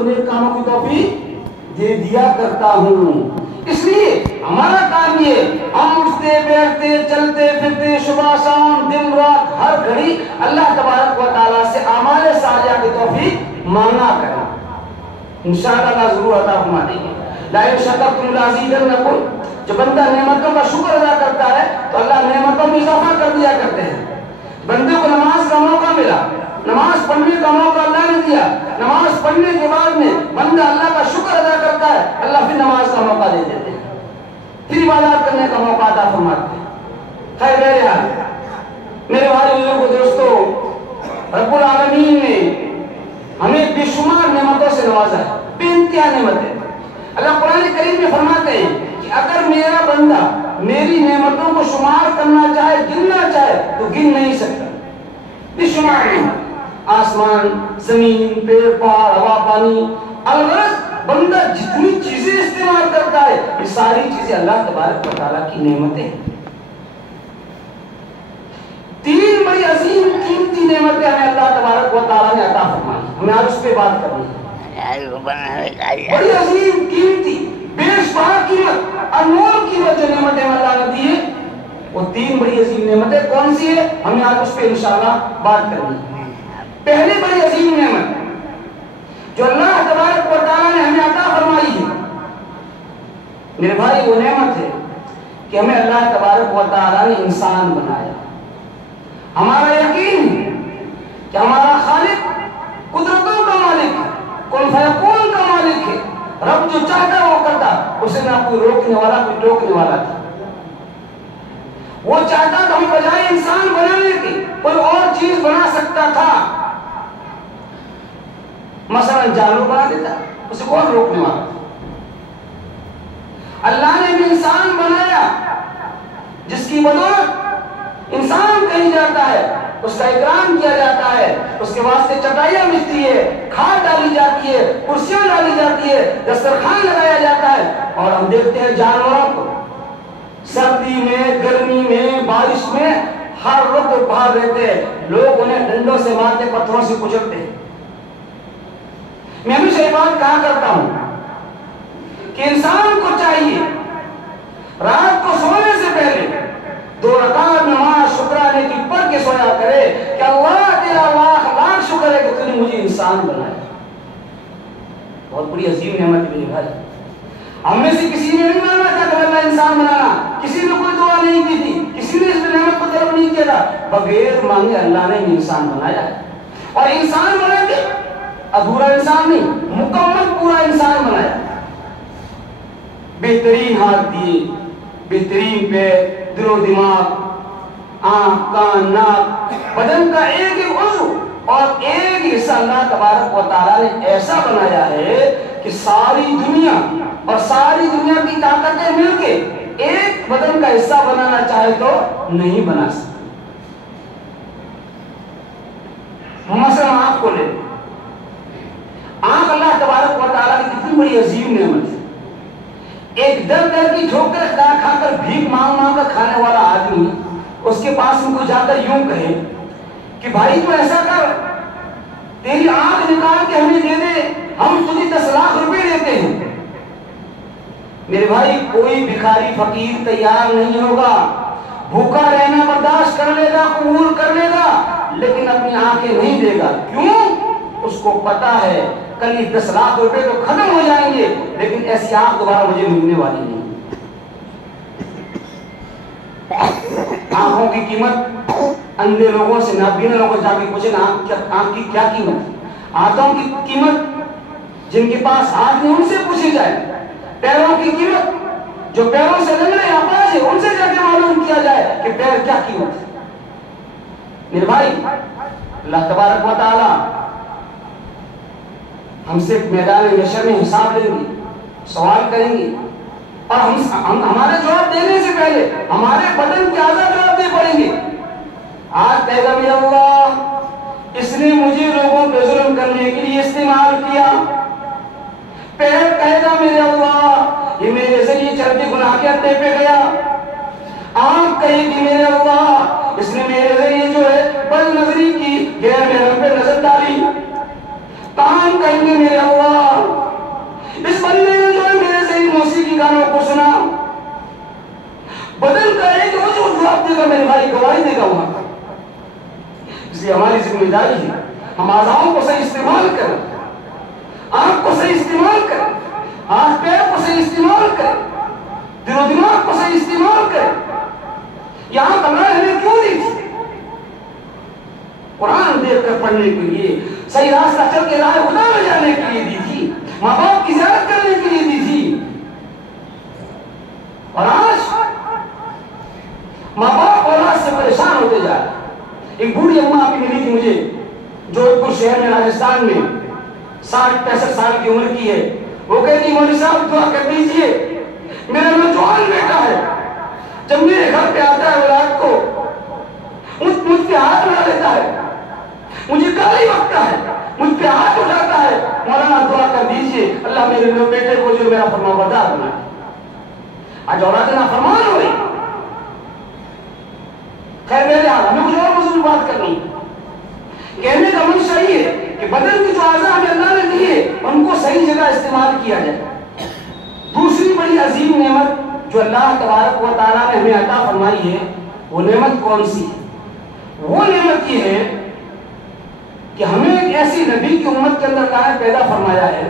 کو نیک کاموں کی توفیق دے دیا کرتا ہوں۔ اس لیے ہمارا کام یہ، ہم اٹھتے بیٹھتے چلتے پھرتے صبح شام دن رات ہر گھڑی اللہ تبارک و تعالیٰ سے اعمال صالحہ کی توفیق مانگا کرنا۔ انشاءاللہ اللہ ضرور عطا فرما دیں گے۔ لئن شکرتم لازیدنکم، جب بندہ نعمتوں کا شکر ادا کرتا ہے تو اللہ نعمتوں میں اضافہ کر دیا کرتے ہیں۔ بندے کو نماز کا موقع ملا، نماز پڑھنے کا موقع اللہ نے دیا، نماز پڑھنے کے بعد میں بندہ اللہ کا شکر ادا کرتا ہے، اللہ پھر نماز کا موقع دے دیتے ہیں، پھر عبادات کرنے کا موقع عطا فرماتے ہیں۔ خیر بہرحال میرے بھائی بزرگوں دوستو، رب العالمین نے ہمیں بے شمار نعمتوں سے نوازا ہے، بے انتہا نعمتیں۔ اللہ قرآن کریم میں فرماتے ہیں کہ اگر میرا بندہ میری نعمتوں کو شمار کرنا چاہے، گننا چاہے تو گن نہیں سکتا، بے شمار نہیں۔ آسمان، زمین، پیڑ پہاڑ، ہوا پانی، الغرض بندہ جتنی چیزیں استعمال کرتا ہے یہ ساری چیزیں اللہ تبارک و تعالیٰ کی نعمتیں ہیں۔ تین بڑی عظیم قیمتی نعمتیں ہمیں اللہ تبارک و تعالیٰ نے عطا فرمائی، ہمیں آج اس پہ بات کرنی ہے۔ بڑی عظیم قیمتی بے شمار قیمت انمول قیمت جو نعمتیں اللہ نے دی ہے، وہ تین بڑی عظیم نعمتیں کون سی ہے، ہمیں آج اس پہ انشاءاللہ بات کرنی ہے۔ پہلی بڑی عظیم نعمت جو اللہ تبارک و تعالیٰ نے ہمیں عطا فرمائی ہے میرے بھائی، وہ نعمت ہے کہ ہمیں اللہ تبارک و تعالیٰ نے انسان بنایا۔ ہمارا یقین ہے کہ ہمارا خالق قدرتوں کا مالک ہے، کن فیکون کا مالک ہے، رب جو چاہتا وہ کرتا، اسے نہ کوئی روکنے والا کوئی ٹوکنے والا تھا۔ وہ چاہتا تو ہم بجائے انسان بنانے کی کوئی اور چیز بنا سکتا تھا، مثلا جانور بنا دیتا، اسے کون روکنے والا تھا۔ اللہ نے بھی انسان بنایا جس کی بدولت انسان کہیں جاتا ہے، اس کا اکرام کیا جاتا ہے، اس کے واسطے چٹائیاں بچتی ہے، کھاد ڈالی جاتی ہے، کرسیاں ڈالی جاتی ہے، دسترخوان لگایا جاتا ہے، اور ہم دیکھتے ہیں جانوروں کو سردی میں، گرمی میں، بارش میں ہر وقت باہر رہتے ہیں، لوگ انہیں ڈنڈوں سے مارتے، پتھروں سے کچلتے ہیں۔ میں ہمیشہ یہ بات کہا کرتا ہوں کہ انسان کو چاہیے رات کو سونے سے پہلے 2 رکعت نماز شکرانے کی پڑھ کے سویا کرے کہ اللہ تیرا لاکھ لاکھ شکر ہے کہ تو نے مجھے انسان بنایا۔ بہت بڑی عظیم نعمت ہے میرے بھائی۔ ہم میں سے کسی نے نہیں مانگا تھا کہ اللہ انسان بنانا، کسی نے کوئی دعا نہیں کی تھی، کسی نے اس نعمت کو طلب نہیں کیا تھا، بغیر مانگے اللہ نے انسان بنایا ہے۔ اور انسان بنا کے ادھورا انسان نہیں، مکمل پورا انسان بنایا۔ بہترین ہاتھ دیے، بہترین پیر، دل و دماغ، آنکھ، کان، ناک، بدن کا ایک ایک عضو اور ایک حصہ اللہ تبارک و تعالیٰ نے ایسا بنایا ہے کہ ساری دنیا اور ساری دنیا کی طاقتیں مل کے ایک بدن کا حصہ بنانا چاہے تو نہیں بنا سکتے۔ مثلا آنکھ کو لے، آنکھ اللہ تبارک و تعالیٰ کی کتنی بڑی عظیم نعمت ہے۔ ایک در در کی ٹھوکر کھا کر بھیک مانگ مانگ کر کھانے والا آدمی اس کے پاس میں کو جا کر یوں کہے کہ بھائی تو ایسا کر، تیری آنکھ نکال کے ہمیں دے دے، ہم تجھے 10 لاکھ روپے دیتے ہیں۔ میرے بھائی کوئی بھکاری فقیر تیار نہیں ہوگا، بھوکا رہنا برداشت کر لے گا، قبول کر لے گا، لیکن اپنی آنکھیں نہیں دے گا۔ کیوں؟ اس کو پتا ہے کل یہ 10 لاکھ روپے تو ختم ہو جائیں گے، لیکن ایسی آنکھ دوبارہ مجھے ملنے والی نہیں۔ آنکھوں کی قیمت اندھے لوگوں سے، نابینا لوگوں سے جا کے پوچھیں آنکھ کی کیا قیمت ہے۔ ہاتھوں کی قیمت جن کے پاس ہاتھ نہیں ان سے پوچھی جائے، پیروں کی قیمت جو پیروں سے لگنے آپاس ہے ان سے جا کے معلوم کیا جائے کہ پیر کیا قیمت ہے۔ میرے بھائی اللہ تبارک و تعالی ہم سے میدان محشر میں حساب لیں گے، سوال کریں گے، اور ہمارے جواب دینے سے پہلے ہمارے بدن کے اعضاء جواب دے پڑیں گے۔ آج کہے گا میرا اللہ اس نے مجھے لوگوں پہ ظلم کرنے کے لیے استعمال کیا۔ پیر کہے گا میرے اللہ یہ میرے ذریعے چل کے گناہ کے اڈے پہ گیا۔ آنکھ کہے گی میرے اللہ اس نے میرے ذریعے جو ہے بد نظری کی، غیر محرم پہ نظر ڈالی۔ کان کہیں گے میرے اللہ کانوں کو سنا. بدن کا ایک روز وہ جواب دے گا میرے بھائی, گواہی دے گا وہاں پر. اس لیے ہماری ذمہ داری ہے ہم اعضاؤں کو صحیح استعمال کریں, آنکھ کو صحیح استعمال کریں, ہاتھ پیر کو صحیح استعمال کریں, دل و دماغ کو صحیح استعمال کریں. یہاں اللہ ہمیں کیوں دی تھی؟ قرآن دیکھ کر پڑھنے کے لیے, صحیح راستہ چل کے راہ خدا میں جانے کے لیے دی تھی, ماں باپ کی زیارت کرنے کے لیے دی تھی. اور آج ماں باپ اولاد سے پریشان ہوتے جا رہے. ایک بوڑھی اماں ابھی ملی تھی مجھے جودھپور شہر میں راجستھان میں, 60-65 سال کی عمر کی ہے. وہ کہتی مولوی صاحب دعا کر دیجئے, میرا نوجوان بیٹا ہے, جب میرے گھر پہ آتا ہے اولاد کو مجھ پہ ہاتھ اٹھا لیتا ہے, مجھے گالی بکتا ہے, مجھ پہ ہاتھ اٹھاتا ہے. مولانا دعا کر دیجئے اللہ میرے بیٹے کو جو میرا فرمانبردار بنائے. آج اولاد نافرمان ہو رہی. خیر میرے حال ہمیں کچھ اور موضوع بات کرنی. کہنے کا منشا یہ ہے کہ بدن کی جو اعضاء ہمیں اللہ نے دیے ان کو صحیح جگہ استعمال کیا جائے. دوسری بڑی عظیم نعمت جو اللہ تبارک و تعالیٰ نے ہمیں عطا فرمائی ہے وہ نعمت کون سی ہے؟ وہ نعمت یہ ہے کہ ہمیں ایک ایسی نبی کی امت کے اندر اللہ نے پیدا فرمایا ہے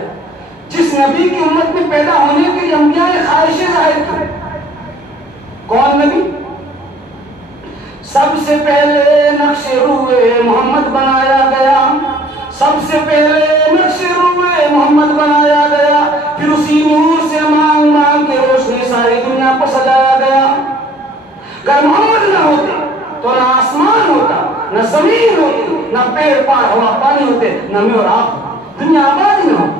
جس نبی کی امت میں پیدا ہونے کے لیے انبیاء نے خواہشیں ظاہر کی. کون نبی؟ سب سے پہلے نقش روئے محمد بنایا گیا, سب سے پہلے نقش روئے محمد بنایا گیا, پھر اسی نور سے مانگ مانگ کے روشنی ساری دنیا کو سجایا گیا. اگر محمد نہ ہوتے تو نہ آسمان ہوتا, نہ زمین ہوتی, نہ پیڑ ہوا پانی ہوتے, نہ میں اور آپ, دنیا آباد نہ ہوتی.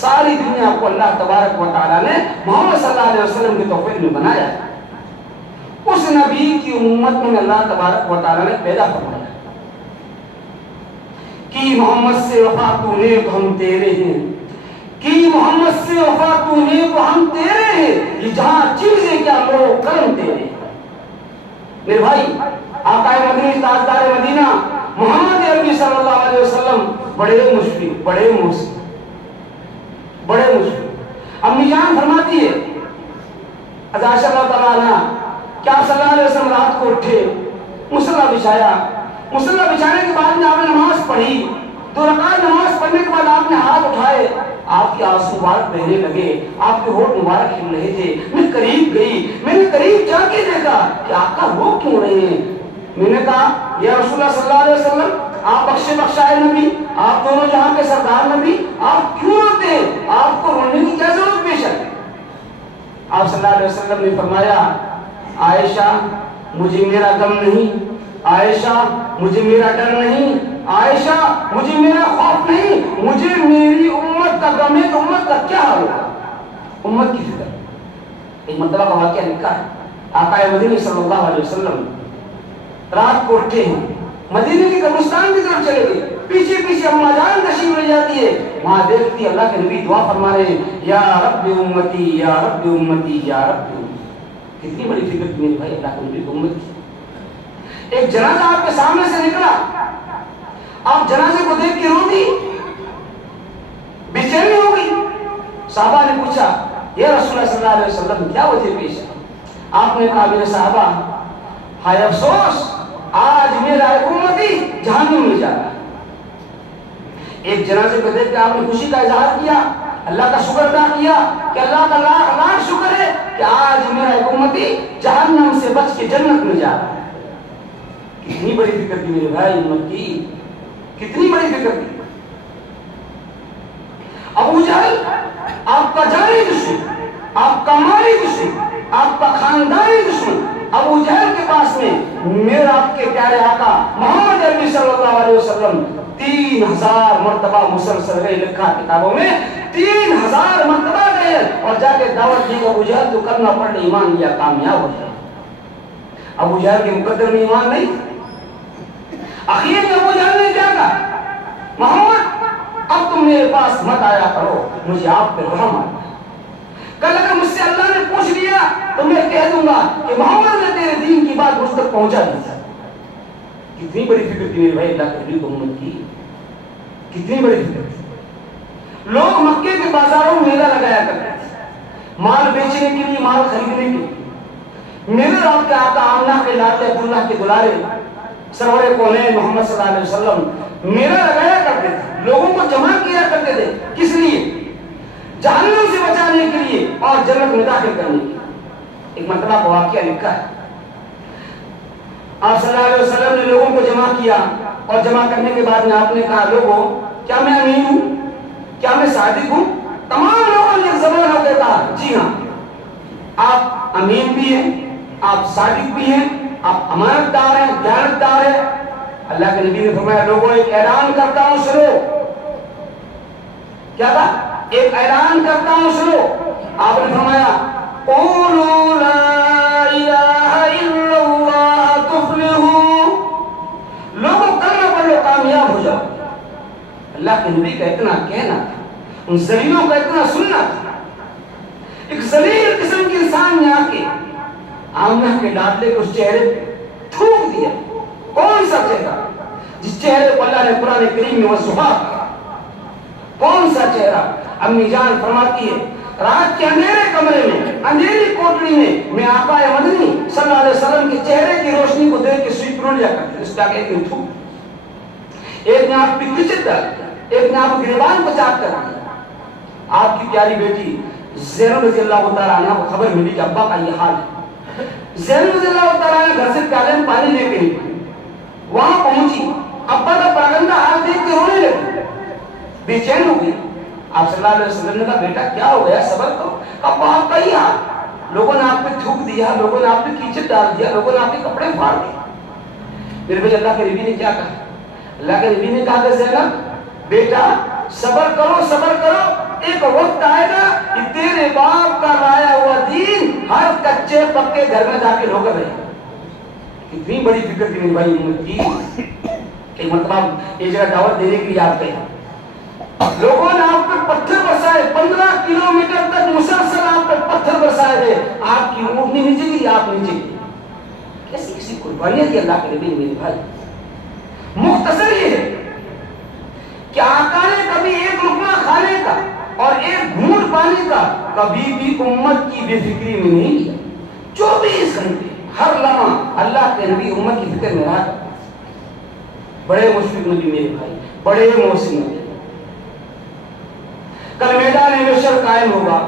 ساری دنیا کو اللہ تبارک و تعالیٰ نے محمد صلی اللہ علیہ وسلم کے توفیق میں بنایا. اس نبی کی امت میں اللہ تبارک و تعالیٰ نے پیدا فرمایا کہ محمد سے وفا تو نے تو ہم تیرے ہیں, کہ محمد سے وفا تو نے تو ہم تیرے ہیں, یہ جہاں چیزیں کیا لو کرم تیرے. میرے بھائی آقا مدنی تاجدار مدینہ محمد عربی صلی اللہ علیہ وسلم بڑے مشفق, بڑے محسن, بڑے مشفق. امی جان فرماتی ہے عائشہ اللہ تعالیٰ عنہ کہ آپ صلی اللہ علیہ وسلم رات کو اٹھے, مصلی بچھایا, مصلی بچھانے کے بعد میں آپ نے نماز پڑھی, 2 رکعت نماز پڑھنے کے بعد آپ نے ہاتھ اٹھائے, آپ کے آنسو مبارک بہنے لگے, آپ کے ہونٹ مبارک ہل رہے تھے. میں قریب گئی, میں نے قریب جا کے دیکھا کہ آقا رو کیوں رہے ہیں. میں نے کہا یا رسول اللہ صلی اللہ علیہ وسلم, آپ بخشے بخشائے نبی, آپ دونوں جہاں کے سردار نبی, آپ کیوں روتے ہیں, آپ کو رونے کی کیا ضرورت پیش ہے؟ آپ صلی اللہ علیہ وسلم نے فرمایا عائشہ مجھے میرا غم نہیں, عائشہ مجھے میرا ڈر نہیں, عائشہ مجھے میرا خوف نہیں, مجھے میری امت کا غم ہے. امت کا کیا حال ہوگا, امت کی فکر. ایک مرتبہ کا واقعہ لکھا ہے, آقا مدنی صلی اللہ علیہ وسلم رات کو اٹھے ہیں, مدینے کی قبرستان کی طرف چلے گئے, پیچھے پیچھے اماں جان تشریف لے جاتی ہے, وہاں دیکھتی اللہ کے نبی دعا فرما رہے ہیں یا رب امتی یا رب امتی یا رب امتی. کتنی بڑی فکر تھی میرے بھائی اللہ کے نبی کی امت کی. ایک جنازہ آپ کے سامنے سے نکلا, آپ جنازے کو دیکھ کے رو دی, بے چینی ہو گئی. صحابہ نے پوچھا یا رسول اللہ صلی اللہ علیہ وسلم کیا وجہ پیش ہے؟ آپ نے کہا میرے صحابہ ہائے افسوس, آج میرا امتی جہنم میں جا رہا ہے. ایک جنازے کو دیکھ کے آپ نے خوشی کا اظہار کیا, اللہ کا شکر ادا کیا کہ اللہ کا لاکھ لاکھ شکر ہے کہ آج میرا امتی جہنم سے بچ کے جنت میں جا رہا ہے. کتنی بڑی فکر تھی میرے بھائی امت کی, کتنی بڑی فکر تھی. ابو جہل آپ کا جانی دشمن, آپ کا مالی دشمن, آپ کا خاندانی دشمن, ابو جہل کے پاس میں میرا آپ کے پیارے آقا محمد عربی صلی اللہ علیہ وسلم 3000 مرتبہ مسلسل گئے, لکھا کتابوں میں 3000 مرتبہ گئے اور جا کے دعوت دی. ابو جہل تو کرنا پڑنے ایمان لیا, کامیاب ہو جائے. ابو جہل کے مقدر میں ایمان نہیں. اخیر میں ابو جہل نے کیا کہا, محمد اب تم میرے پاس مت آیا کرو, مجھے آپ پہ رحم آتا. کل اگر مجھ سے اللہ نے پوچھ لیا تو میں کہہ دوں گا کہ محمد نے تیرے دین کی بات مجھ تک پہنچا دی. کتنی بڑی فکر تھی میرے بھائی اللہ کے نبی کی امت کی, کتنی بڑی فکر تھی. لوگ مکے کے بازاروں میں میلہ لگایا کرتے تھے, مال بیچنے کے لیے، مال خریدنے کے لیے. میرے آپ کے آقا آمنہ کے لاتے عبداللہ کے دلارے سرور کونین محمد صلی اللہ علیہ وسلم میرا لگایا کرتے تھے، لوگوں کو جمع کیا کرتے تھے. کس لیے؟ جہنم سے بچانے کے لیے اور جنت میں داخل کرنے کے لیے. ایک مرتبہ کا واقعہ لکھا ہے، آپ صلی اللہ علیہ وسلم نے لوگوں کو جمع کیا اور جمع کرنے کے بعد میں آپ نے کہا لوگوں کیا میں امین ہوں، کیا میں صادق ہوں؟ تمام لوگوں نے ایک زبان ہو کے کہا جی ہاں، آپ امین بھی ہیں، آپ صادق بھی ہیں، آپ امانت دار ہیں، دیانت دار ہیں. اللہ کے نبی نے فرمایا لوگوں ایک اعلان کرتا ہوں سنو. کیا تھا؟ ایک اعلان کرتا ہوں سنو. آپ نے فرمایا قولوا لا الہ الا اللہ تفلحوا. لوگوں کلمہ پڑھ لو کامیاب ہو جاؤ. اللہ کے نبی کا اتنا کہنا تھا، ان ذلیلوں کا اتنا سننا تھا. ایک ذلیل قسم کے انسان نے آ کے آمنہ کے لاڈلے کو اس چہرے تھوک دیا. کون سا چہرہ جس چہرے کو اللہ نے قرآن کریم میں وصفا کیا؟ کون سا چہرہ؟ امی جان فرماتی ہے رات کے اندھیرے کمرے میں، اندھیری کوٹڑی میں آقا مدنی صلی اللہ علیہ وسلم کے چہرے کی روشنی کو دیکھ کے سوئی پرو لیا کرتے. اس کا ایک نے تھوک، ایک نے آپ کی کچھ ڈال دیا، ایک نے آپ گریبان کو چاک کر دیا. آپ کی پیاری بیٹی زینب رضی اللہ تعالیٰ عنہ کو خبر ملی کہ ابا کا یہ حال ہے. زینب رضی اللہ تعالیٰ عنہ گھر سے پیالے میں پانی لے کے نکلی، وہاں پہنچی، ابا کا پاگندہ حال دیکھ کے رونے لگی، بے چین ہو گئی. آپ صلی اللہ علیہ وسلم نے کہا بیٹا کیا ہو گیا، صبر کرو. ابا آپ کا ہی حال، لوگوں نے آپ پہ تھوک دیا، لوگوں نے آپ پہ کیچڑ ڈال دیا، لوگوں نے آپ کے کپڑے پھاڑ دیے. میرے بھائی اللہ کے نبی نے کیا کہا؟ اللہ کے نبی نے کہا کہ زینب بیٹا صبر کرو، صبر کرو، ایک وقت آئے گا کہ تیرے باپ کا لایا ہوا دین ہر کچے پکے گھر میں داخل ہو کر رہے. کتنی بڑی فکر تھی میری بھائی امت کی. ایک مرتبہ ایک جگہ دعوت دینے کے لیے آپ گئے، لوگوں نے آپ پہ پتھر برسائے، 15 کلومیٹر تک مسلسل آپ پہ پتھر برسائے تھے. آپ کی اونٹنی نیچے گئی، آپ نیچے گئی. کیسی کسی قربانیاں دی اللہ کے نبی نے میرے بھائی. مختصر یہ ہے کہ آقا نے کبھی ایک لقمہ کھانے کا اور ایک گھونٹ پانی کا کبھی بھی امت کی بے فکری میں نہیں لیا. 24 گھنٹے ہر لمحہ اللہ کے نبی امت کی فکر میں رہا. بڑے مشفق نبی میرے بھائی، بڑے محسن نبی. کل میدان محشر قائم ہوگا،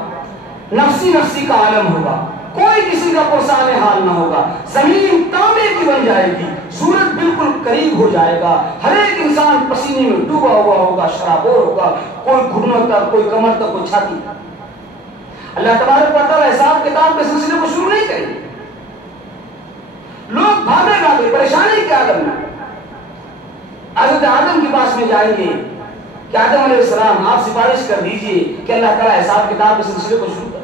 نفسی نفسی کا عالم ہوگا، کوئی کسی کا پرسان حال نہ ہوگا. زمین تانبے کی بن جائے گی، سورج بالکل قریب ہو جائے گا، ہر ایک انسان پسینے میں ڈوبا ہوا ہوگا، شرابور ہوگا، کوئی گھٹنوں تک، کوئی کمر تک، کوئی چھاتی تک. اللہ تبارک و تعالیٰ حساب کتاب کے سلسلے کو شروع نہیں کریں گے. لوگ بھاگے بھاگے پریشانی کے عالم میں حضرت آدم کے پاس میں جائیں گے کہ آدم علیہ السلام آپ سفارش کر دیجئے کہ اللہ تعالیٰ حساب کتاب کے سلسلے کو شروع کر.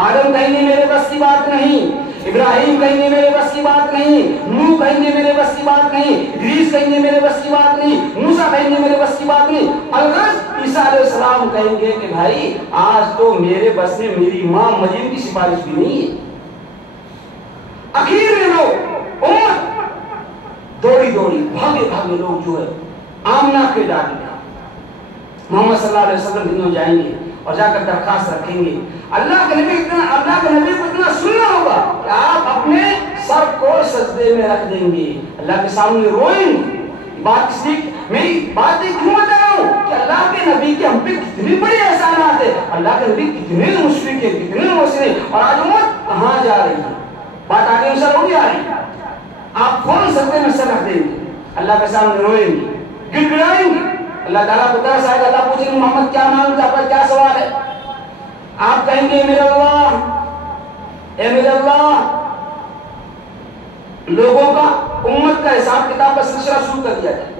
آدم کہیں گے میرے بس کی بات نہیں، ابراہیم کہیں گے میرے بس کی بات نہیں، نوح کہیں گے میرے بس کی بات نہیں، ادریس کہیں گے میرے بس کی بات نہیں، موسیٰ کہیں گے میرے بس کی بات نہیں. الغرض عیسیٰ علیہ السلام کہیں گے کہ بھائی آج تو میرے بس میں میری ماں مریم کی سفارش بھی نہیں ہے. اخیر میں لوگ امت دوڑی دوڑی بھاگے بھاگے لوگ جو ہے آمنہ کے ڈال گیا محمد صلی اللہ علیہ وسلم دنوں جائیں گے اور جا کر درخواست رکھیں گے. اللہ کے نبی کو اتنا سننا ہوگا کہ آپ اپنے سر کو سجدے میں رکھ دیں گے، اللہ کے سامنے روئیں گے. بات اس لیے میری بات کیوں بتا رہا ہوں کہ اللہ کے نبی کے ہم پہ کتنی بڑی احسانات ہے. اللہ کے نبی کتنے مشفق ہیں، کتنے محسن ہیں، اور آج امت کہاں جا رہی ہے. بات آگے ان شاء اللہ ہوگی آ رہی ہے. آپ کون سجدے میں سر رکھ دیں گے، اللہ کے سامنے روئیں گے، گڑ گڑائیں گے. اللہ تعالیٰ کو ترس آئے گا، اللہ پوچھیں گے محمد کیا مانگتے، آپ کا کیا سوال ہے؟ آپ کہیں گے میرے اللہ، اے میرے اللہ، لوگوں کا امت کا حساب کتاب کا سلسلہ شروع کر دیا جائے.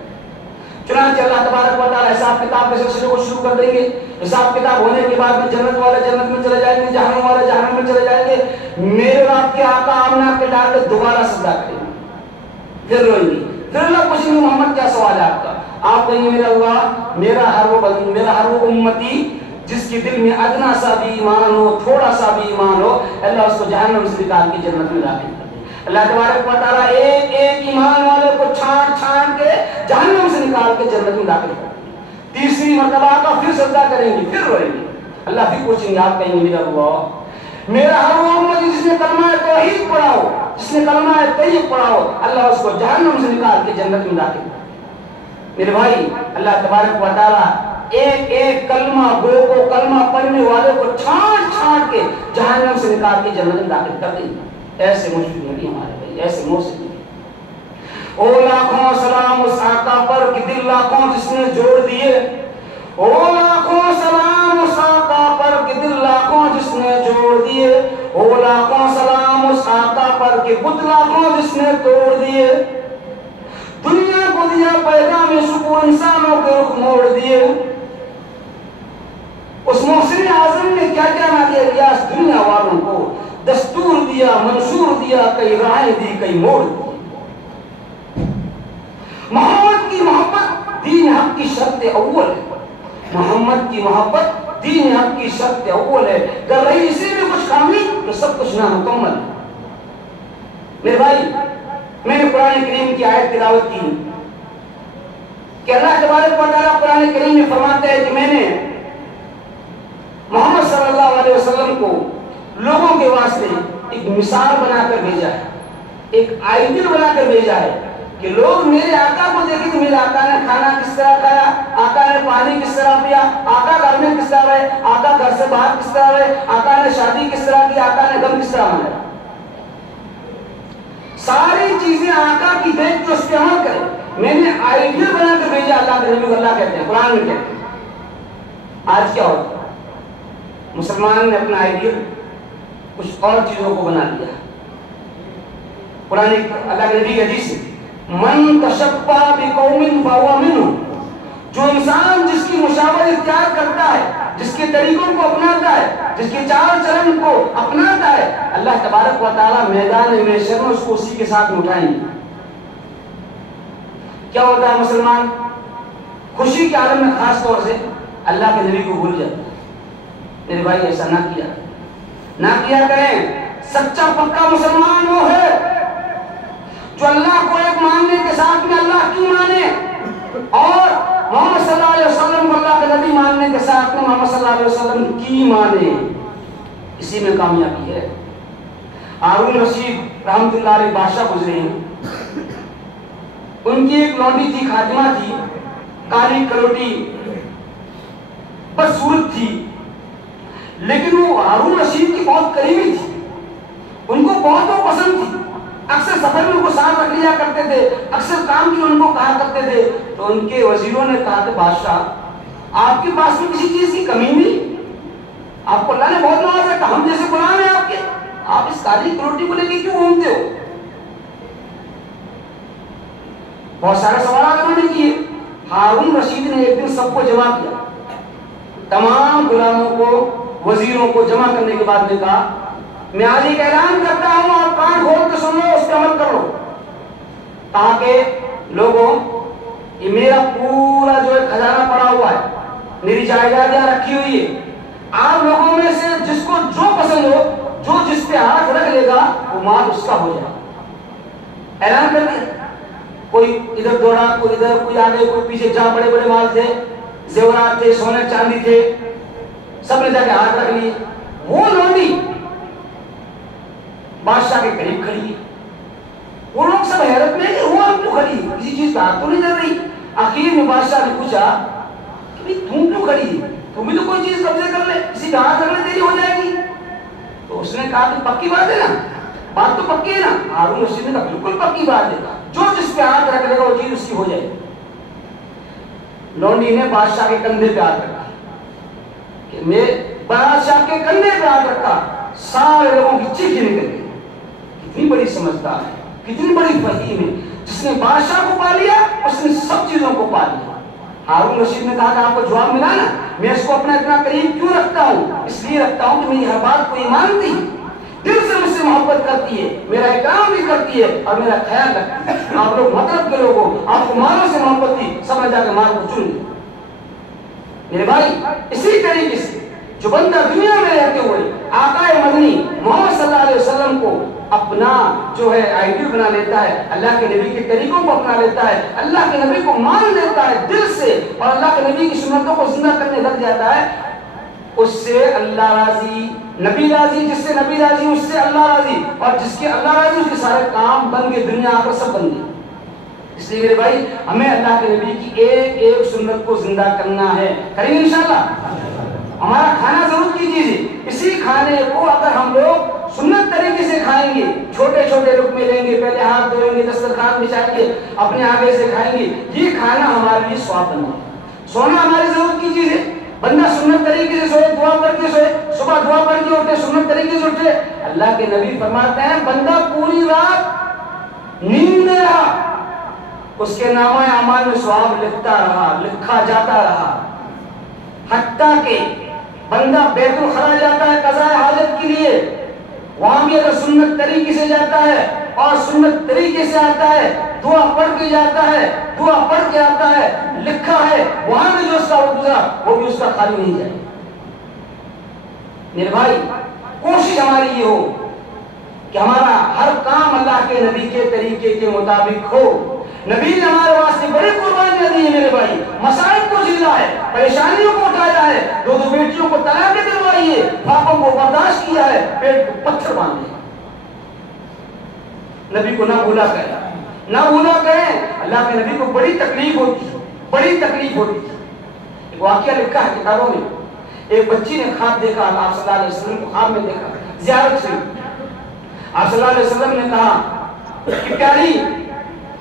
چنانچہ اللہ تبارک و تعالیٰ حساب کتاب کے سلسلے کو شروع کر دیں گے. حساب کتاب ہونے کے بعد میں جنت والے جنت میں چلے جائیں گے، جہنم والے جہنم میں چلے جائیں گے. میرے رات کے آقا آمنہ کے ڈال دوبارہ سجدہ کریں گے، پھر روئیں گے. پھر اللہ پوچھیں گے محمد کیا سوال ہے آپ کا؟ آپ کہیں گے میرے اللہ، میرا ہر وہ امتی جس کے دل میں ادنا سا بھی ایمان ہو، تھوڑا سا بھی ایمان ہو، اللہ اس کو جہنم سے نکال کے جنت میں داخل کر دے. اللہ تبارک و تعالیٰ ایک ایک ایمان والے کو چھان چھان کے جہنم سے نکال کے جنت میں داخل کر دے. تیسری مرتبہ کا پھر سجدہ کریں گے، پھر روئیں گے. اللہ پھر پوچھیں گے، آپ کہیں گے میرے اللہ میرا ہر وہ امتی جس نے کلمہ توحید پڑھا ہو، جس نے کلمہ طیب پڑھا ہو، اللہ اس کو جہنم سے نکال کے جنت میں داخل کرے۔ میرے بھائی، اللہ تبارک و تعالیٰ ایک ایک کلمہ گو کو، کلمہ پڑھنے والوں کو چھانٹ چھانٹ کے جہنم سے نکال کے جنت میں داخل کر دیں گے۔ ایسے مشکل نبی ہمارے بھائی، ایسے موسیقی او لاکھوں سلام اس آقا پر کہ دل لاکھوں جس نے جوڑ دیے، او لاکھوں سلام اس آقا پر کہ دل لاکھوں جس نے جوڑ دیے، او لاکھوں سلام اس آقا پر کہ بت لاکھوں جس نے توڑ دیے، دنیا کو دیا پیغام شکو انسانوں کے رخ موڑ دیے۔ اس محسن اعظم نے کیا کیا نہ دیا ریاض دنیا والوں کو، دستور دیا، منشور دیا، کئی راہیں دی، کئی موڑ دی۔ محمد کی محبت دین حق کی شرط اول ہے، محمد کی محبت دین حق کی شرط اول ہے، اگر رہی اسی میں کچھ خامی تو سب کچھ نامکمل ہے۔ میرے بھائی، میں نے قرآن کریم کی آیت تلاوت کی کہ اللہ تبارک و تعالیٰ قرآن کریم میں فرماتا ہے کہ میں نے محمد صلی اللہ علیہ وسلم کو لوگوں کے واسطے ایک مثال بنا کر بھیجا ہے، ایک آئیڈیل بنا کر بھیجا ہے کہ لوگ میرے آقا کو دیکھیں کہ میرے آقا نے کھانا کس طرح کھایا، آقا نے پانی کس طرح پیا، آقا گھر میں کس طرح رہے، آقا گھر سے باہر کس طرح رہے، آقا نے شادی کس طرح کی، آقا نے غم کس طرح منایا۔ ساری چیزیں آقا کی دیکھ کے اس پہ عمل کریں۔ میں نے آئیڈیل بنا کر بھیجا اللہ کے نبی کو، اللہ کہتے ہیں، قرآن میں کہتے ہیں۔ آج کیا ہوتا ہے؟ مسلمان نے اپنا آئیڈیل کچھ اور چیزوں کو بنا دیا۔ قرآن اللہ کے نبی کی حدیث ہے، من تشبہ بقوم فہو منہم، جو انسان جس کی مشابہت اختیار کرتا ہے، جس کے طریقوں کو اپناتا ہے، جس کے چال چلن کو اپناتا ہے، اللہ تبارک و تعالیٰ میدان محشر میں اس کو اسی کے ساتھ اٹھائیں گے۔ کیا ہوتا ہے مسلمان؟ خوشی کے عالم میں خاص طور سے اللہ کے نبی کو بھول جاتا ہے۔ میرے بھائی، ایسا نہ کیا کریں۔ سچا پکا مسلمان وہ ہے جو اللہ کو ایک ماننے کے ساتھ میں اللہ کی مانے، اور محمد صلی اللہ علیہ وسلم کو اللہ کے نبی ماننے کے ساتھ میں محمد صلی اللہ علیہ وسلم کی مانے۔ اسی میں کامیابی ہے۔ ہارون رشید رحمۃ اللہ علیہ بادشاہ گزرے ہیں، ان کی ایک لونڈی تھی، خادمہ تھی، کالی کلوٹی بدصورت تھی، لیکن وہ ہارون رشید کی بہت قریبی تھی، ان کو بہت وہ پسند تھی۔ اکثر سفر میں ان کو ساتھ رکھ لیا کرتے تھے، اکثر کام کی ان کو کہا کرتے تھے۔ تو ان کے وزیروں نے کہا کہ بادشاہ، آپ کے پاس میں کسی چیز کی کمی نہیں، آپ کو اللہ نے بہت نوازا ہے، ہم جیسے غلام ہیں آپ کے، آپ اس کالی کلوٹی کو لے کے کیوں گھومتے ہو؟ بہت سارے سوالات انہوں نے کیے۔ ہارون رشید نے ایک دن سب کو جمع کیا، تمام غلاموں کو، وزیروں کو جمع کرنے کے بعد نے کہا، میں آج ایک اعلان کرتا ہوں، آپ کان کھول کے سن لو، اس پہ عمل کر لو، تاکہ لوگوں، یہ میرا پورا جو ایک خزانہ پڑا ہوا ہے، میری جائیداد یہاں رکھی ہوئی ہے، آپ لوگوں میں سے جس کو جو پسند ہو، جو جس پہ ہاتھ رکھ لے گا وہ مال اس کا ہو جائے۔ اعلان کر دیا، کوئی ادھر دوڑا، کوئی ادھر، کوئی آگے، کوئی پیچھے، جہاں بڑے بڑے مال تھے، زیورات تھے، سونے چاندی تھے، سب نے جا کے ہاتھ رکھ لیے۔ وہ لونڈی بادشاہ کے قریب کھڑی ہے، وہ لوگ سب حیرت میں کہ وہ کیوں کھڑی ہے، کسی چیز کا ہاتھ تو نہیں کر رہی۔ آخر میں بادشاہ نے پوچھا کہ تم کیوں کھڑی ہے، تم بھی تو کوئی چیز قبضے کر لے، کسی کا ہاتھ رکھنے دیری ہو جائے گی۔ تو اس نے کہا کہ پکی بات ہے نا، بات تو پکی ہے نا۔ ہارون رشید نے کہا بالکل پکی بات ہے، جو جس پہ ہاتھ رکھ لے گا وہ چیز اس کی ہو جائے گی۔ لونڈی نے بادشاہ کے کندھے پہ ہاتھ رکھا، کہ میں بادشاہ کے کندھے پہ ہاتھ رکھا، سارے لوگوں کی چیخیں نکل گئی۔ کتنی بڑی سمجھدار ہے، کتنی بڑی فہیم ہے، جس نے بادشاہ کو پا لیا اس نے سب چیزوں کو پا لیا۔ ہارون رشید نے کہا کہ آپ کو جواب ملا نا، میں اس کو اپنا اتنا قریب کیوں رکھتا ہوں؟ اس لیے رکھتا ہوں کہ میری ہر بات کو یہ مانتی ہے، دل سے مجھ سے محبت کرتی ہے، میرا اکرام بھی کرتی ہے اور میرا خیال رکھتی ہے۔ آپ لوگ مطلب کے لوگ ہو، آپ کو مالوں سے محبت تھی، سمجھ جا کے مال کو چن لیا۔ میرے بھائی، اسی طریقے سے جو بندہ دنیا میں رہتے ہوئے آقا مدنی محمد صلی اللہ علیہ وسلم کو اپنا جو ہے آئیڈیل بنا لیتا ہے، اللہ کے نبی کے طریقوں کو اپنا لیتا ہے، اللہ کے نبی کو مان لیتا ہے دل سے، اور اللہ کے نبی کی سنتوں کو زندہ کرنے لگ جاتا ہے، اس سے اللہ راضی، نبی راضی، جس سے نبی راضی اس سے اللہ راضی، اور جس کے اللہ راضی اس کے سارے کام بن گئے، دنیا آخر سب بن گئی۔ اس لیے میرے بھائی ہمیں اللہ کے نبی کی ایک ایک سنت کو زندہ کرنا ہے، کریں گے انشاءاللہ۔ ہمارا کھانا ضرورت کی چیز ہے، اسی کھانے کو اگر ہم لوگ سنت طریقے سے کھائیں گے، چھوٹے چھوٹے لقمے لیں گے، پہلے ہاتھ دھوئیں گے، دسترخوان بچھائیں گے، اپنے آگے سے کھائیں گے، یہ کھانا ہمارے لیے ثواب بن گیا۔ سونا ہماری ضرورت کی چیز ہے، بندہ سنت طریقے سے سوئے، دعا پڑھ کے سوئے، صبح دعا پڑھ کے اٹھے، سنت طریقے سے اٹھے، اللہ کے نبی فرماتے ہیں بندہ پوری رات نیند میں رہا، اس کے نامہ اعمال میں ثواب لکھا جاتا رہا، حتیٰ کہ بندہ بیت الخلا جاتا ہے قضاء حاجت کے لیے، وہاں بھی اگر سنت طریقے سے جاتا ہے اور سنت طریقے سے آتا ہے، دعا پڑھ کے جاتا ہے، دعا پڑھ کے آتا ہے، لکھا ہے وہاں بھی جو اس کا گزرا وہ بھی اس کا خالی نہیں جائے۔ میرے بھائی کوشش ہماری یہ ہو کہ ہمارا ہر کام اللہ کے نبی کے طریقے کے مطابق ہو۔ نبی نے ہمارے واسطے بڑی قربانیاں دی ہیں میرے بھائی، مسائل کو جھیلا ہے، پریشانیوں کو اٹھایا ہے، دو بیٹیوں کو طلاق دلوائی ہے، پاپوں کو برداشت کیا ہے، پیٹ کو پتھر باندھے۔ نبی کو نہ بھولا کریں، اللہ کے نبی کو بڑی تکلیف ہوتی ہے، بڑی تکلیف ہوتی ہے۔ ایک واقعہ لکھا ہے کتابوں میں، ایک بچی نے خواب دیکھا، آپ صلی اللہ علیہ وسلم کو خواب میں دیکھا، زیارت سے آپ صلی اللہ علیہ وسلم نے کہا کہ پیاری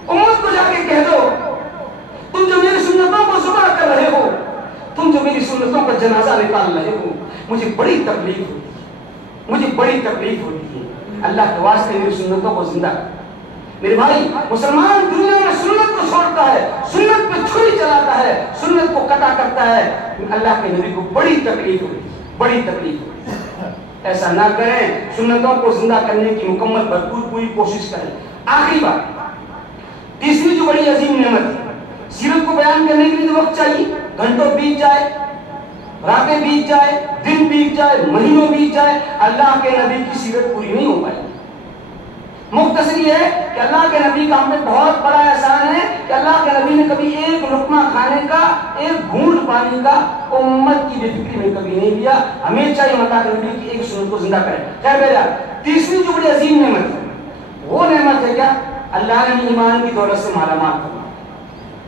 امت کو جا کے کہہ دو تم جو میری سنتوں کو ذبح کر رہے ہو، تم جو میری سنتوں کا جنازہ نکال رہے ہو، مجھے بڑی تکلیف ہوتی ہے، مجھے بڑی تکلیف ہوتی ہے، اللہ کے واسطے میری سنتوں کو زندہ کر۔ میرے بھائی مسلمان دنیا میں سنت کو چھوڑتا ہے، سنت پہ چھری چلاتا ہے، سنت کو قطع کرتا ہے، اللہ کے نبی کو بڑی تکلیف ہوتی ہے، بڑی تکلیف ہوتی ہے۔ ایسا نہ کریں، سنتوں کو زندہ کرنے کی مکمل بھرپور پوری کوشش کریں۔ آخری بات، تیسری جو بڑی عظیم نعمت ہے، سیرت کو بیان کرنے کے لیے وقت چاہیے، گھنٹوں بیت جائے، راتیں بیت جائے، دن بیت جائے، مہینوں بیت جائے، اللہ کے نبی کی سیرت پوری نہیں ہو پائے۔ مختصر یہ ہے کہ اللہ کے نبی کا ہم پہ بہت بڑا احسان ہے کہ اللہ کے نبی نے کبھی ایک لقمہ کھانے کا، ایک گھونٹ پانی کا امت کی بے فکری میں کبھی نہیں لیا۔ ہمیں چاہیے اللہ کے نبی کی ایک سنت کو زندہ کریں۔ خیر میرا تیسری جو بڑی عظیم نعمت ہے وہ نعمت ہے کیا؟ اللہ نے ایمان کی دولت سے مالا مال کرنا۔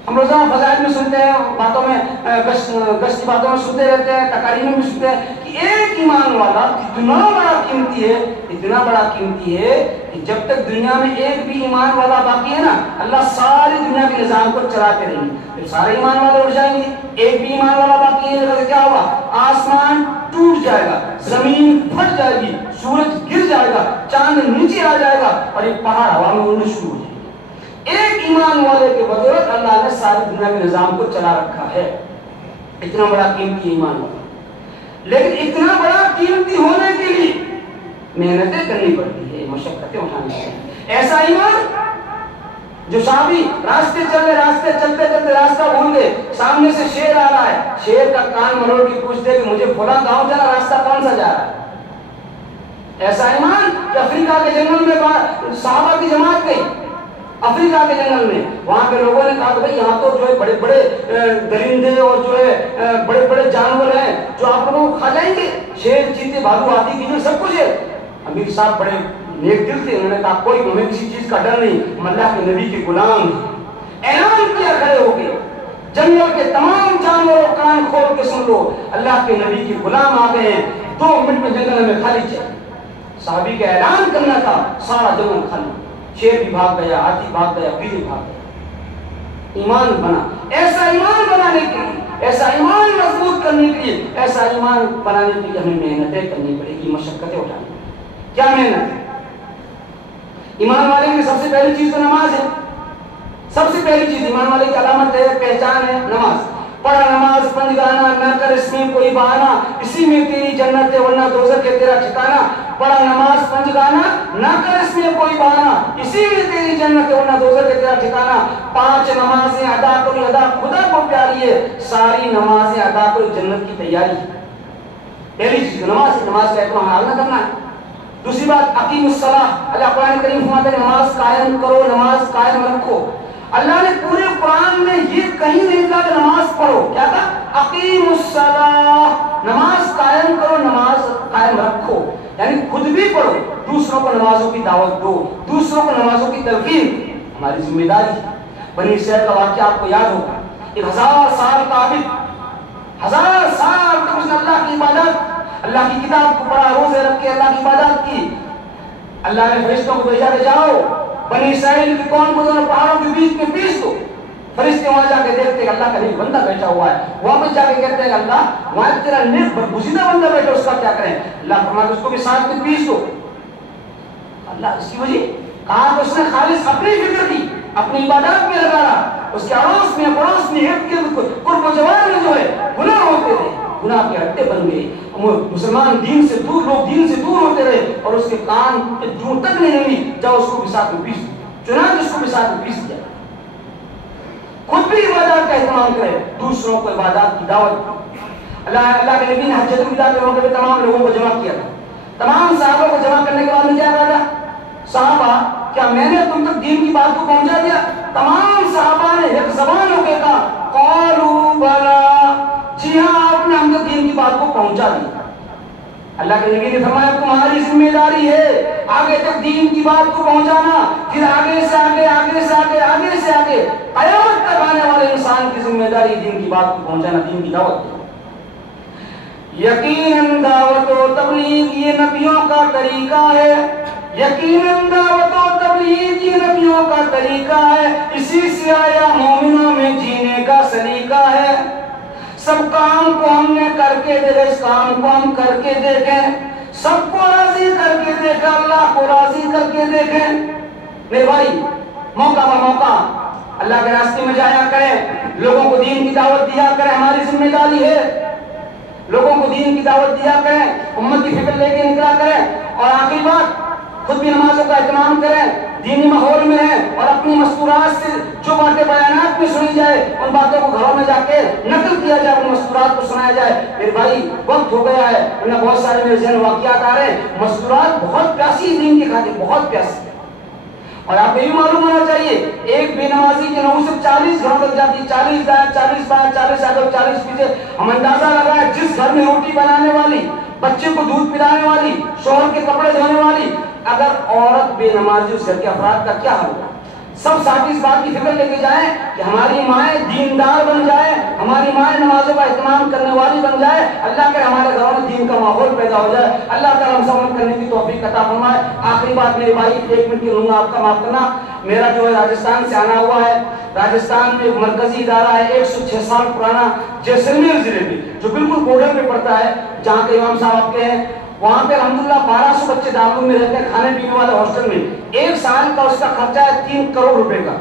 ہم روزانہ فضائل میں سنتے ہیں، باتوں میں گشت کی باتوں میں سنتے رہتے ہیں، تقاریر میں بھی سنتے ہیں کہ ایک ایمان والا اتنا بڑا قیمتی ہے، اتنا بڑا قیمتی ہے کہ جب تک دنیا میں ایک بھی ایمان والا باقی ہے نا، اللہ ساری دنیا کے نظام کو چلاتے رہیں گے۔ جب سارے ایمان والے اٹھ جائیں گے، ایک بھی ایمان والا باقی ہے تو کیا ہوگا؟ آسمان ٹوٹ جائے گا، زمین پھٹ جائے گی، سورج گر جائے گا، چاند نیچے آ جائے گا اور یہ پہاڑ ہوا میں اڑنا شروع ہو جائے گا۔ ایک ایمان والے کے بدولت اللہ نے ساری دنیا کے نظام کو چلا رکھا ہے۔ اتنا بڑا قیمتی ایمان والا، لیکن اتنا بڑا قیمتی ہونے کے لیے محنتیں کرنی پڑتی ہے، مشقتیں اٹھانی پڑتی ہیں۔ ایسا ایمان جو صحابی راستے چلتے راستہ بھول گئے، سامنے سے شیر آ رہا ہے، شیر کا کان مروڑ کے پوچھتے کہ مجھے فلاں گاؤں جانا، راستہ کون سا جا رہا ہے؟ ایسا ایمان کہ افریقہ کے جنگل میں صحابہ کی جماعت گئی، افریقہ کے جنگل میں، وہاں کے لوگوں نے کہا کہ بھئی یہاں تو جو ہے بڑے بڑے درندے اور جو ہے بڑے بڑے جانور ہیں جو آپ لوگوں کو کھا جائیں گے، شیر، چیتے، بھالو، ہاتھی کی سب کچھ ہے۔ امیر صاحب بڑے نیک دل تھے، انہوں نے کہا کوئی ہمیں کسی چیز کا ڈر نہیں، ہم اللہ کے نبی کے غلام ہیں۔ اعلان کیا کھڑے ہو کے، جنگل کے تمام جانوروں کان کھول کے سن لو، اللہ کے نبی کے غلام آ گئے ہیں، 2 منٹ میں جنگل میں خالی چاہیے۔ صحابی کا اعلان کرنا تھا، سارا جنگل خالی، شیر بھی بھاگ گیا، ہاتھی بھاگ گیا، بیڑی بھاگ گیا۔ ایمان بنا، ایسا ایمان بنانے کے لیے، ایسا ایمان مضبوط کرنے کے لیے، ایسا ایمان بنانے کے لیے ہمیں محنتیں کرنی پڑے گی، مشقتیں اٹھانی پڑیں گی۔ کیا محنت ہے؟ ایمان والے کی سب سے پہلی چیز تو نماز ہے۔ سب سے پہلی چیز ایمان والے کی علامت ہے، پہچان ہے نماز۔ پڑھا نماز پنجگانا، نہ کر اس میں کوئی بہانہ، اسی میں تیری جنت ہے ورنہ دوزخ ہے تیرا ٹھکانہ۔ پڑھا نماز پنجگانا، نہ کر اس میں کوئی بہانہ، اسی میں تیری جنت ہے ورنہ دوزخ ہے تیرا ٹھکانہ۔ 5 نمازیں ادا کرو، ادا خدا کو پیاری ہے، ساری نمازیں ادا کرو، جنت کی تیاری ہے۔ پہلی چیز نماز ہے، نماز کا اہتمام حال نہ کرنا ہے۔ دوسری بات اقیم الصلاۃ، اللہ قرآن کریم فرماتا ہے نماز قائم کرو، نماز قائم رکھو۔ اللہ نے پورے قرآن میں یہ کہیں نہیں کہا کہ نماز پڑھو، کیا کہا؟ اقیم الصلاۃ، نماز قائم دوسروں کو نمازوں کی دعوت دو، دوسروں کو نمازوں کی تلقین ہماری ذمہ داری۔ بنی اسرائیل کا واقعہ آپ کو یاد ہوگا، 1000 سال کا عابد، 1000 سال تک اس نے اللہ کی عبادت، اللہ کی کتاب کو پڑھا، روزے رکھ کے اللہ کی عبادت کی۔ اللہ نے فرشتوں کو بھیجا کہ جاؤ بنی اسرائیل کی قوم کو دونوں پہاڑوں کے بیچ میں پیس دو۔ فرشتے وہاں جا کے دیکھتے کہ اللہ کا نیک بندہ بیٹھا ہوا ہے، واپس جا کے کہتے ہیں اللہ وہاں تیرا نیک برگزیدہ بندہ بیٹھا، اس کا کیا کریں؟ اللہ فرماتا اس کو بھی ساتھ میں پیس دو۔ اللہ اس کی وجہ کہا کہ اس نے خالص اپنی فکر کی، اپنی عبادات میں لگایا، اس کے اڑوس میں پڑوس میں ارد گرد قرب و جوار میں جو ہے گناہ ہوتے رہے، گناہ کے اڈے بن گئے، مسلمان دین سے دور، لوگ دین سے دور ہوتے رہے، اور اس کے کان جوں تک نہیں ہوئی جاؤ اس کو بھی ساتھ میں پیس دو۔ چنانچہ اس کو بھی ساتھ میں پیس دیا۔ خود بھی عبادات کا اہتمام کرے، دوسروں کو عبادات کی دعوت۔ اللہ کے نبی نے حجۃ الوداع کے موقع پہ تمام لوگوں کو جمع کیا تھا۔ تمام صحابہ کو جمع کرنے کے بعد میں کیا کہا تھا؟ صحابہ کیا میں نے تم تک دین کی بات کو پہنچا دیا؟ تمام صحابہ نے ایک زبان ہو کے کہا قالوا بلا، جی ہاں آپ نے ہم تک دین کی بات کو پہنچا دی۔ اللہ کے نبی نے فرمایا تمہاری ذمہ داری ہے آگے تک دین کی بات کو پہنچانا، پھر آگے سے آگے، آگے سے آگے، آگے سے آگے، قیامت تک آنے والے انسان کی ذمہ داری دین کی بات کو پہنچانا، دین کی دعوت دینا۔ یقیناً دعوت و تبلیغ یہ نبیوں کا طریقہ ہے، یقیناً دعوت و تبلیغ یہ نبیوں کا طریقہ ہے، اسی سے آیا مومنوں میں جینے کا سلیقہ ہے۔ سب کام کو ہم نے کر کے دیکھے، اس کام کو ہم کر کے دیکھیں، سب کو راضی کر کے دیکھیں، اللہ کو راضی کر کے دیکھیں۔ میرے بھائی موقع پر موقع اللہ کے راستے میں جایا کریں، لوگوں کو دین کی دعوت دیا کریں، ہماری ذمہ داری ہے۔ لوگوں کو دین کی دعوت دیا کریں، امت کی فکر لے کے نکلا کریں، اور آخری بات خود بھی نمازوں کا اہتمام کریں، دینی ماحول میں ہیں، اور اپنی مستورات سے جو باتیں بیانات میں سنی جائے ان باتوں کو گھروں میں جا کے نقل کیا جائے، ان مستورات کو سنایا جائے۔ میرے بھائی وقت ہو گیا ہے، انہیں بہت سارے میرے ذہن واقعات آ رہے ہیں، مستورات بہت پیاسی دین کی خاطر، بہت پیاسی۔ اور آپ کو یہ معلوم ہونا چاہیے ایک بے نمازی کی نحو صرف 40 گھروں تک جاتی، 40 دائیں، 40 بائیں، 40 آگے، 40 پیچھے۔ ہم اندازہ لگائیں جس گھر میں روٹی بنانے والی، بچے کو دودھ پلانے والی، شوہر کے کپڑے دھونے والی، اگر عورت بے نمازی اس گھر کے افراد کا کیا ہوگا؟ سب ساتھ اس بات کی فکر لے کے جائیں کہ ہماری مائیں دیندار بن جائیں، ہماری مائیں نمازوں کا اہتمام کرنے والی بن جائے، اللہ کے ہمارے گھروں میں دین کا ماحول پیدا ہو جائے، اللہ تعالیٰ ہم سب کرنے کی توفیق عطا فرمائے۔ آخری بات میرے بھائی 1 منٹ کی لوں گا، آپ کا معاف کرنا، میرا جو ہے راجستھان سے آنا ہوا ہے۔ راجستھان میں ایک مرکزی ادارہ ہے 106 سال پرانا، جیسلمیر ضلع میں، جو بالکل بارڈر پہ پڑتا ہے، جہاں کے امام صاحب آپ کے ہیں، وہاں پہ الحمدللہ 1200 بچے دارالعلوم میں رہتے ہیں، کھانے پینے والے ہاسٹل میں۔ 1 سال کا اس کا خرچہ ہے 3 کروڑ روپے کا،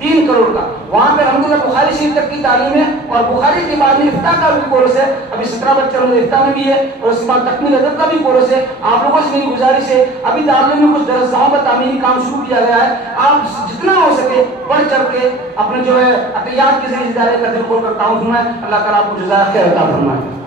3 کروڑ کا۔ وہاں پہ الحمدللہ بخاری شریف تک کی تعلیم ہے، اور بخاری کے بعد میں افتاح کا بھی کورس ہے، ابھی 17 بچے افتاح میں بھی ہے، اور اس کے بعد تکمیل ادب کا بھی کورس ہے۔ آپ لوگوں سے میری گزارش ہے، ابھی دارالعلوم میں کچھ درسگاہوں کا تعمیری کام شروع کیا گیا ہے، آپ جتنا ہو سکے بڑھ چڑھ کے اپنے جو ہے عطیات کے ذریعے ادارے کا دل کھول کر تعاون فرمائیں۔ اللہ تعالیٰ آپ کو جزائے خیر عطا فرمائے۔